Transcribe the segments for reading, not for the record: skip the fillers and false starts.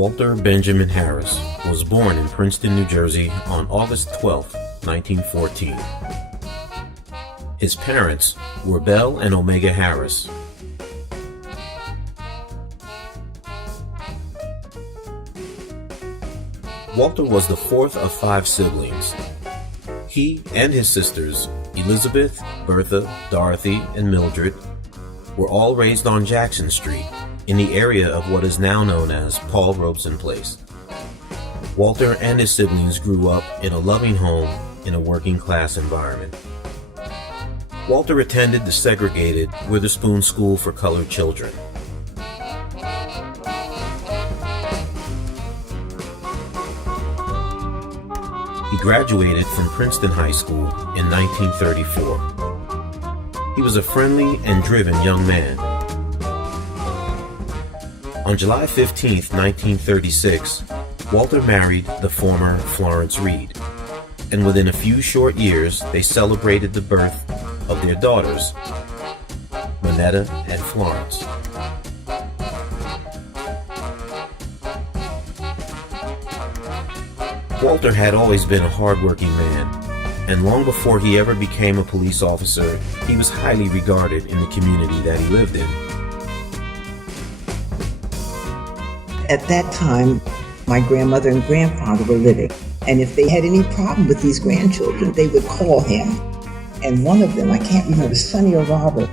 Walter Benjamin Harris was born in Princeton, New Jersey on August 12, 1914. His parents were Belle and Omega Harris. Walter was the fourth of 5 siblings. He and his sisters, Elizabeth, Bertha, Dorothy, and Mildred, were all raised on Jackson Street, in the area of what is now known as Paul Robeson Place. Walter and his siblings grew up in a loving home in a working-class environment. Walter attended the segregated Witherspoon School for Colored Children. He graduated from Princeton High School in 1934. He was a friendly and driven young man. On July 15, 1936, Walter married the former Florence Reed, and within a few short years, they celebrated the birth of their daughters, Monetta and Florence. Walter had always been a hardworking man, and long before he ever became a police officer, he was highly regarded in the community that he lived in. At that time, my grandmother and grandfather were living, and if they had any problem with these grandchildren, they would call him. And one of them, I can't remember, Sonny or Robert,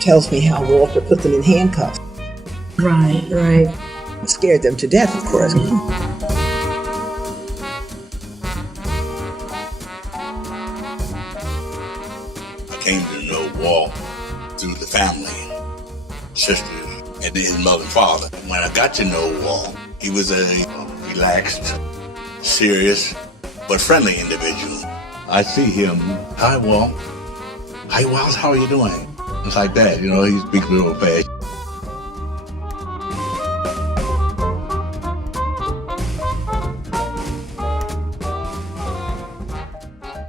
tells me how Walter put them in handcuffs. Right. Scared them to death, of course. I came to know Walt through the family, sisters, and his mother and father. When I got to know Walt, he was a relaxed, serious, but friendly individual. I see him, "Hi, Walt. Hi, Walt, how are you doing?" It's like that, he speaks a little fast.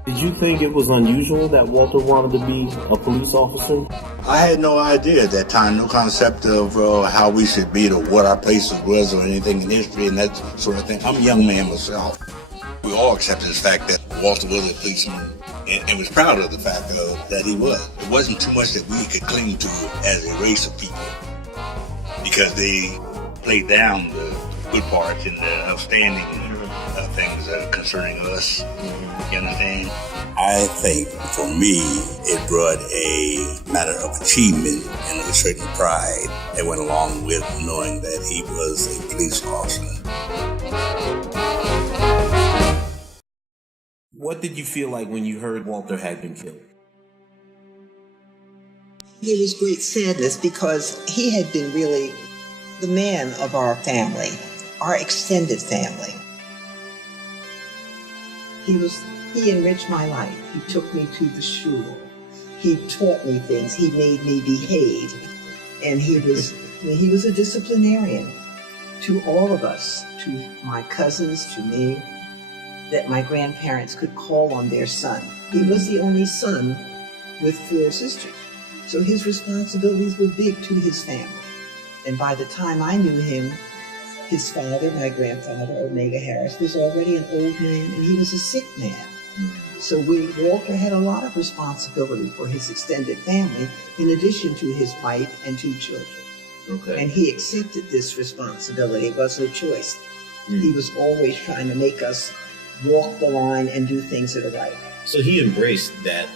Did you think it was unusual that Walter wanted to be a police officer? I had no idea at that time, no concept of how we should be or what our place was or anything in history and that sort of thing. I'm a young man myself. We all accepted the fact that Walter was a policeman and was proud of the fact that he was. It wasn't too much that we could cling to as a race of people because they played down the good parts and the outstanding things concerning us. You understand? I think for me, it brought a matter of achievement and a certain pride that went along with knowing that he was a police officer. What did you feel like when you heard Walter had been killed? There was great sadness because he had been really the man of our family, our extended family. He enriched my life. He took me to the shul. He taught me things. He made me behave. And he was a disciplinarian to all of us, to my cousins, to me, that my grandparents could call on their son. He was the only son with 4 sisters. So his responsibilities were big to his family. And by the time I knew him, his father, my grandfather, Omega Harris, was already an old man and he was a sick man. So Walter had a lot of responsibility for his extended family in addition to his wife and 2 children. Okay. And he accepted this responsibility. It was no choice. He was always trying to make us walk the line and do things that are right. So he embraced that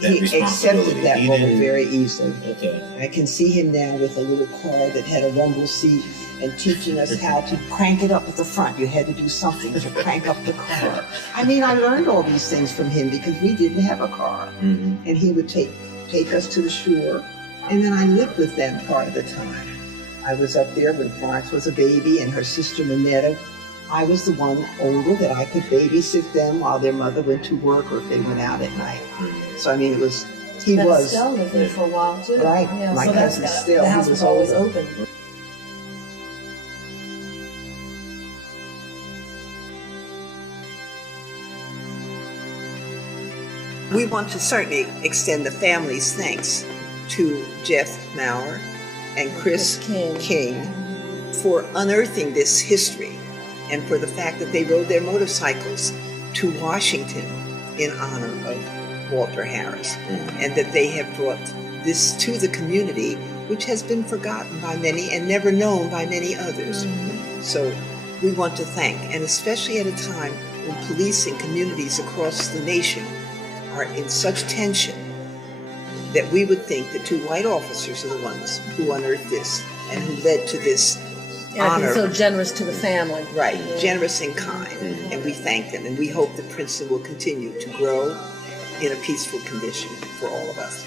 He responsibility. accepted that role very easily. Okay. I can see him now with a little car that had a rumble seat and teaching us how to crank it up at the front. You had to do something to crank up the car. I mean, I learned all these things from him because we didn't have a car. Mm-hmm. And he would take us to the shore. And then I lived with them part of the time. I was up there when Florence was a baby and her sister Monetta. I was the one older that I could babysit them while their mother went to work or if they went out at night. So I mean, he was. Stella lived there for a while too. Right, Yeah, my so cousin Stella, the house he was was always older. open. We want to certainly extend the family's thanks to Jeff Maurer and Chris King. for unearthing this history and for the fact that they rode their motorcycles to Washington in honor of Walter Harris, and that they have brought this to the community, which has been forgotten by many and never known by many others. So we want to thank, and especially at a time when police and communities across the nation are in such tension, that we would think the two white officers are the ones who unearthed this and who led to this honor. And so generous to the family. Right, generous and kind. And we thank them, and we hope that Princeton will continue to grow in a peaceful condition for all of us.